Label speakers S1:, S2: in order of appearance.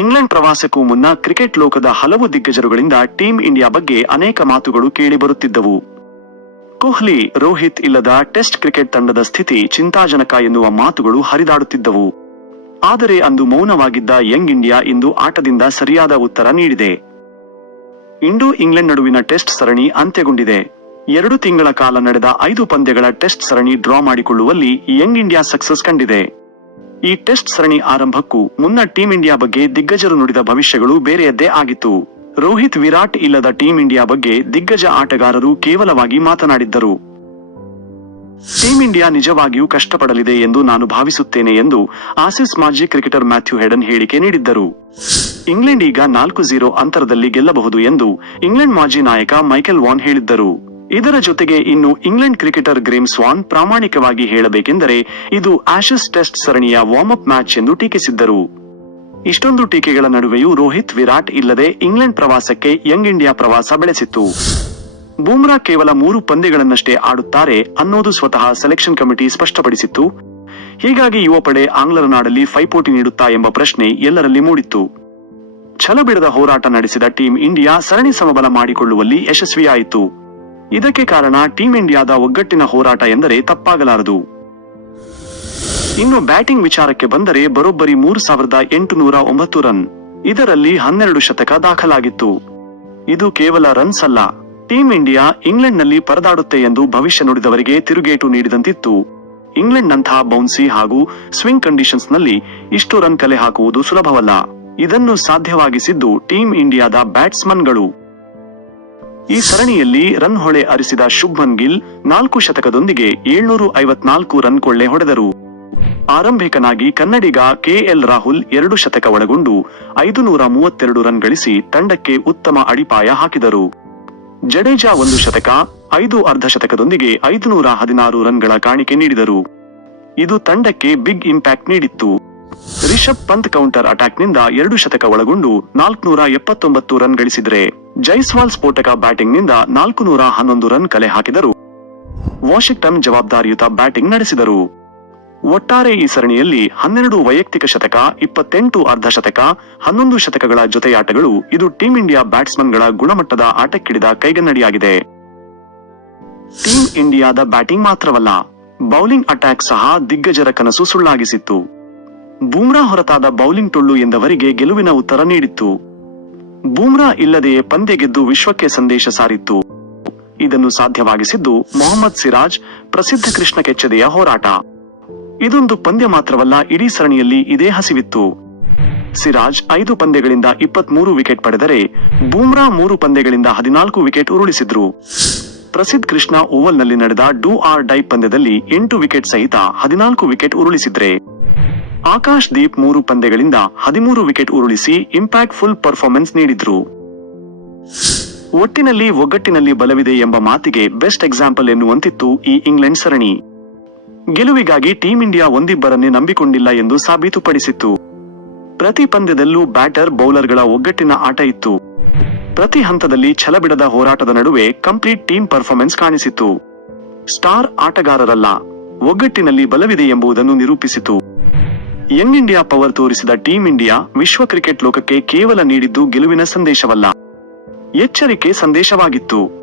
S1: England ಪ್ರವಾಸಕ್ಕೂ ಮುನ್ನ cricket ಲೋಕದ ಹಲವು ದಿಗ್ಗಜರುಗಳಿಂದ ಟೀಂ ಇಂಡಿಯಾ ಬಗ್ಗೆ ಅನೇಕ ಮಾತುಗಳು ಕೇಳಿಬರುತ್ತಿದ್ದವು ಕೊಹ್ಲಿ, ರೋಹಿತ್ ಇಲ್ಲದ ಟೆಸ್ಟ್ ಕ್ರಿಕೆಟ್ ತಂಡದ ಸ್ಥಿತಿ ಚಿಂತಾಜನಕ ಎನ್ನುವ ಮಾತುಗಳು ಹರಿದಾಡುತ್ತಿದ್ದವು. ಆದರೆ ಅಂದು ಮೌನವಾಗಿದ್ದ ಯಂಗ್ ಇಂಡಿಯಾ ಇಂದು ಆಟದಿಂದ ಸರಿಯಾದ ಉತ್ತರ ನೀಡಿದೆ. ಇಂಡೋ ಇಂಗ್ಲೆಂಡ್ ನಡುವಿನ ಟೆಸ್ಟ್ ಸರಣಿ ಅಂತ್ಯಗೊಂಡಿದೆ. ಎರಡು ತಿಂಗಳ ಕಾಲ ನಡೆದ ಐದು ಪಂದ್ಯಗಳ ಟೆಸ್ಟ್ ಸರಣಿ ಡ್ರಾ ಮಾಡಿಕೊಳ್ಳುವಲ್ಲಿ ಯಂಗ್ ಇಂಡಿಯಾ ಸಕ್ಸಸ್ ಕಂಡಿದೆ. ಈ ಟೆಸ್ಟ್ ಸರಣಿ ಆರಂಭಕ್ಕೂ ಮುನ್ನ ಟೀಂ ಇಂಡಿಯಾ ಬಗ್ಗೆ ದಿಗ್ಗಜರು ನುಡಿದ ಭವಿಷ್ಯಗಳು ಬೇರೆಯದ್ದೇ ಆಗಿತ್ತು. ರೋಹಿತ್ ವಿರಾಟ್ ಇಲ್ಲದ ಟೀಂ ಇಂಡಿಯಾ ಬಗ್ಗೆ ದಿಗ್ಗಜ ಆಟಗಾರರು ಕೇವಲವಾಗಿ ಮಾತನಾಡಿದ್ದರು. ಟೀಂ ಇಂಡಿಯಾ ನಿಜವಾಗಿಯೂ ಕಷ್ಟಪಡಲಿದೆ ಎಂದು ನಾನು ಭಾವಿಸುತ್ತೇನೆ ಎಂದು ಆಸಿಸ್ ಮಾಜಿ ಕ್ರಿಕೆಟರ್ ಮ್ಯಾಥ್ಯೂ ಹೆಡನ್ ಹೇಳಿಕೆ ನೀಡಿದ್ದರು. ಇಂಗ್ಲೆಂಡ್ ಈಗ ನಾಲ್ಕು ಝೀರೋ ಅಂತರದಲ್ಲಿ ಗೆಲ್ಲಬಹುದು ಎಂದು ಇಂಗ್ಲೆಂಡ್ ಮಾಜಿ ನಾಯಕ ಮೈಕೆಲ್ ವಾನ್ ಹೇಳಿದ್ದರು. ಇದರ ಜೊತೆಗೆ ಇನ್ನು ಇಂಗ್ಲೆಂಡ್ ಕ್ರಿಕೆಟರ್ ಗ್ರೇಮ್ ಸ್ವಾನ್ ಪ್ರಾಮಾಣಿಕವಾಗಿ ಹೇಳಬೇಕೆಂದರೆ ಇದು ಆಶಸ್ ಟೆಸ್ಟ್ ಸರಣಿಯ ವಾರ್ಮ್ ಅಪ್ ಮ್ಯಾಚ್ ಎಂದು ಟೀಕಿಸಿದ್ದರು. ಇಷ್ಟೊಂದು ಟೀಕೆಗಳ ನಡುವೆಯೂ ರೋಹಿತ್ ವಿರಾಟ್ ಇಲ್ಲದೆ ಇಂಗ್ಲೆಂಡ್ ಪ್ರವಾಸಕ್ಕೆ ಯಂಗ್ ಇಂಡಿಯಾ ಪ್ರವಾಸ ಬೆಳೆಸಿತ್ತು. ಬೂಮ್ರಾ ಕೇವಲ ಮೂರು ಪಂದ್ಯಗಳನ್ನಷ್ಟೇ ಆಡುತ್ತಾರೆ ಅನ್ನೋದು ಸ್ವತಃ ಸೆಲೆಕ್ಷನ್ ಕಮಿಟಿ ಸ್ಪಷ್ಟಪಡಿಸಿತ್ತು. ಹೀಗಾಗಿ ಯುವ ಪಡೆ ಆಂಗ್ಲರ ನಾಡಲ್ಲಿ ಪೈಪೋಟಿ ನೀಡುತ್ತಾ ಎಂಬ ಪ್ರಶ್ನೆ ಎಲ್ಲರಲ್ಲಿ ಮೂಡಿತ್ತು. ಛಲಬಿಡದ ಹೋರಾಟ ನಡೆಸಿದ ಟೀಂ ಇಂಡಿಯಾ ಸರಣಿ ಸಮಬಲ ಮಾಡಿಕೊಳ್ಳುವಲ್ಲಿ ಯಶಸ್ವಿಯಾಯಿತು. ಇದಕ್ಕೆ ಕಾರಣ ಟೀಂ ಇಂಡಿಯಾದ ಒಗ್ಗಟ್ಟಿನ ಹೋರಾಟ ಎಂದರೆ ತಪ್ಪಾಗಲಾರದು. ಇನ್ನು ಬ್ಯಾಟಿಂಗ್ ವಿಚಾರಕ್ಕೆ ಬಂದರೆ ಬರೋಬ್ಬರಿ ಮೂರು ಸಾವಿರದ ಎಂಟುನೂರ ಒಂಬತ್ತು ರನ್. ಇದರಲ್ಲಿ ಹನ್ನೆರಡು ಶತಕ ದಾಖಲಾಗಿತ್ತು. ಇದು ಕೇವಲ ರನ್ಸ್ ಅಲ್ಲ. ಟೀಂ ಇಂಡಿಯಾ ಇಂಗ್ಲೆಂಡ್ನಲ್ಲಿ ಪರದಾಡುತ್ತೆ ಎಂದು ಭವಿಷ್ಯ ನುಡಿದವರಿಗೆ ತಿರುಗೇಟು ನೀಡಿದಂತಿತ್ತು. ಇಂಗ್ಲೆಂಡ್ನಂತಹ ಬೌನ್ಸಿ ಹಾಗೂ ಸ್ವಿಂಗ್ ಕಂಡೀಷನ್ಸ್ನಲ್ಲಿ ಇಷ್ಟು ರನ್ ಕಲೆ ಹಾಕುವುದು ಸುಲಭವಲ್ಲ. ಇದನ್ನು ಸಾಧ್ಯವಾಗಿಸಿದ್ದು ಟೀಂ ಇಂಡಿಯಾದ ಬ್ಯಾಟ್ಸ್ಮನ್ಗಳು. ಈ ಸರಣಿಯಲ್ಲಿ ರನ್ ಹೊಳೆ ಅರಿಸಿದ ಶುಭ್ಮನ್ ಗಿಲ್ ನಾಲ್ಕು ಶತಕದೊಂದಿಗೆ ಏಳ್ನೂರು ಐವತ್ನಾಲ್ಕು ರನ್ ಕೊಳ್ಳೆ ಹೊಡೆದರು. ಆರಂಭಿಕನಾಗಿ ಕನ್ನಡಿಗ ಕೆಎಲ್ ರಾಹುಲ್ ಎರಡು ಶತಕ ಒಳಗೊಂಡು ಐದು ನೂರ ಮೂವತ್ತೆರಡು ರನ್ ಗಳಿಸಿ ತಂಡಕ್ಕೆ ಉತ್ತಮ ಅಡಿಪಾಯ ಹಾಕಿದರು. ಜಡೇಜಾ ಒಂದು ಶತಕ, ಐದು ಅರ್ಧ ಶತಕದೊಂದಿಗೆ ಐದು ನೂರ ಹದಿನಾರು ರನ್ಗಳ ಕಾಣಿಕೆ ನೀಡಿದರು. ಇದು ತಂಡಕ್ಕೆ ಬಿಗ್ ಇಂಪ್ಯಾಕ್ಟ್ ನೀಡಿತ್ತು. ರಿಷಬ್ ಪಂತ್ ಕೌಂಟರ್ ಅಟ್ಯಾಕ್ನಿಂದ ಎರಡು ಶತಕ ಒಳಗೊಂಡು ನಾಲ್ಕುನೂರ ಎಪ್ಪತ್ತೊಂಬತ್ತು ರನ್ ಗಳಿಸಿದರೆ, ಜೈಸ್ವಾಲ್ ಸ್ಫೋಟಕ ಬ್ಯಾಟಿಂಗ್ನಿಂದ ನಾಲ್ಕು ನೂರ ಹನ್ನೊಂದು ರನ್ ಕಲೆ ಹಾಕಿದರು. ವಾಷಿಂಗ್ಟನ್ ಜವಾಬ್ದಾರಿಯುತ ಬ್ಯಾಟಿಂಗ್ ನಡೆಸಿದರು. ಒಟ್ಟಾರೆ ಈ ಸರಣಿಯಲ್ಲಿ ಹನ್ನೆರಡು ವೈಯಕ್ತಿಕ ಶತಕ, ಇಪ್ಪತ್ತೆಂಟು ಅರ್ಧ ಶತಕ, ಹನ್ನೊಂದು ಶತಕಗಳ ಜೊತೆಯಾಟಗಳು ಇದು ಟೀಂ ಇಂಡಿಯಾ ಬ್ಯಾಟ್ಸ್ಮನ್ಗಳ ಗುಣಮಟ್ಟದ ಆಟಕ್ಕಿಡಿದ ಕೈಗನ್ನಡಿಯಾಗಿದೆ. ಟೀಂ ಇಂಡಿಯಾದ ಬ್ಯಾಟಿಂಗ್ ಮಾತ್ರವಲ್ಲ, ಬೌಲಿಂಗ್ ಅಟ್ಯಾಕ್ ಸಹ ದಿಗ್ಗಜರ ಕನಸು ಸುಳ್ಳಾಗಿಸಿತ್ತು. ಬೂಮ್ರಾ ಹೊರತಾದ ಬೌಲಿಂಗ್ ಟೊಳ್ಳು ಎಂದವರಿಗೆ ಗೆಲುವಿನ ಉತ್ತರ ನೀಡಿತ್ತು. ಬೂಮ್ರಾ ಇಲ್ಲದೆಯೇ ಪಂದ್ಯ ಗೆದ್ದು ವಿಶ್ವಕ್ಕೆ ಸಂದೇಶ ಸಾರಿತ್ತು. ಇದನ್ನು ಸಾಧ್ಯವಾಗಿಸಿದ್ದು ಮೊಹಮ್ಮದ್ ಸಿರಾಜ್ ಪ್ರಸಿದ್ಧ ಕೃಷ್ಣ ಕೆಚ್ಚದೆಯ ಹೋರಾಟ. ಇದೊಂದು ಪಂದ್ಯ ಮಾತ್ರವಲ್ಲ, ಇಡೀ ಸರಣಿಯಲ್ಲಿ ಇದೇ ಹಸಿವಿತ್ತು. ಸಿರಾಜ್ ಐದು ಪಂದ್ಯಗಳಿಂದ ಇಪ್ಪತ್ಮೂರು ವಿಕೆಟ್ ಪಡೆದರೆ ಬೂಮ್ರಾ ಮೂರು ಪಂದ್ಯಗಳಿಂದ ಹದಿನಾಲ್ಕು ವಿಕೆಟ್ ಉರುಳಿಸಿದ್ರು. ಪ್ರಸಿದ್ಧ ಕೃಷ್ಣ ಓವಲ್ನಲ್ಲಿ ನಡೆದ ಡೂ ಆರ್ ಡೈ ಪಂದ್ಯದಲ್ಲಿ ಎಂಟು ವಿಕೆಟ್ ಸಹಿತ ಹದಿನಾಲ್ಕು ವಿಕೆಟ್ ಉರುಳಿಸಿದ್ರೆ ಆಕಾಶ್ ದೀಪ್ ಮೂರು ಪಂದ್ಯಗಳಿಂದ ಹದಿಮೂರು ವಿಕೆಟ್ ಉರುಳಿಸಿ ಇಂಪ್ಯಾಕ್ಟ್ ಫುಲ್ ಪರ್ಫಾರ್ಮೆನ್ಸ್ ನೀಡಿದ್ರು. ಒಟ್ಟಿನಲ್ಲಿ ಒಗ್ಗಟ್ಟಿನಲ್ಲಿ ಬಲವಿದೆ ಎಂಬ ಮಾತಿಗೆ ಬೆಸ್ಟ್ ಎಕ್ಸಾಂಪಲ್ ಎನ್ನುವಂತಿತ್ತು ಈ ಇಂಗ್ಲೆಂಡ್ ಸರಣಿ. ಗೆಲುವಿಗಾಗಿ ಟೀಂ ಇಂಡಿಯಾ ಒಂದಿಬ್ಬರನ್ನೇ ನಂಬಿಕೊಂಡಿಲ್ಲ ಎಂದು ಸಾಬೀತುಪಡಿಸಿತ್ತು. ಪ್ರತಿ ಪಂದ್ಯದಲ್ಲೂ ಬ್ಯಾಟರ್, ಬೌಲರ್ಗಳ ಒಗ್ಗಟ್ಟಿನ ಆಟ ಇತ್ತು. ಪ್ರತಿ ಹಂತದಲ್ಲಿ ಛಲಬಿಡದ ಹೋರಾಟದ ನಡುವೆ ಕಂಪ್ಲೀಟ್ ಟೀಮ್ ಪರ್ಫಾರ್ಮೆನ್ಸ್ ಕಾಣಿಸಿತು ಸ್ಟಾರ್ ಆಟಗಾರರಲ್ಲ, ಒಗ್ಗಟ್ಟಿನಲ್ಲಿ ಬಲವಿದೆ ಎಂಬುದನ್ನು ನಿರೂಪಿಸಿತು. ಯಂಗ್ ಇಂಡಿಯಾ ಪವರ್ ತೋರಿಸಿದ ಟೀಂ ಇಂಡಿಯಾ ವಿಶ್ವ ಕ್ರಿಕೆಟ್ ಲೋಕಕ್ಕೆ ಕೇವಲ ನೀಡಿದ್ದು ಗೆಲುವಿನ ಸಂದೇಶವಲ್ಲ. ಎಚ್ಚರಿಕೆ ಸಂದೇಶವಾಗಿತ್ತು.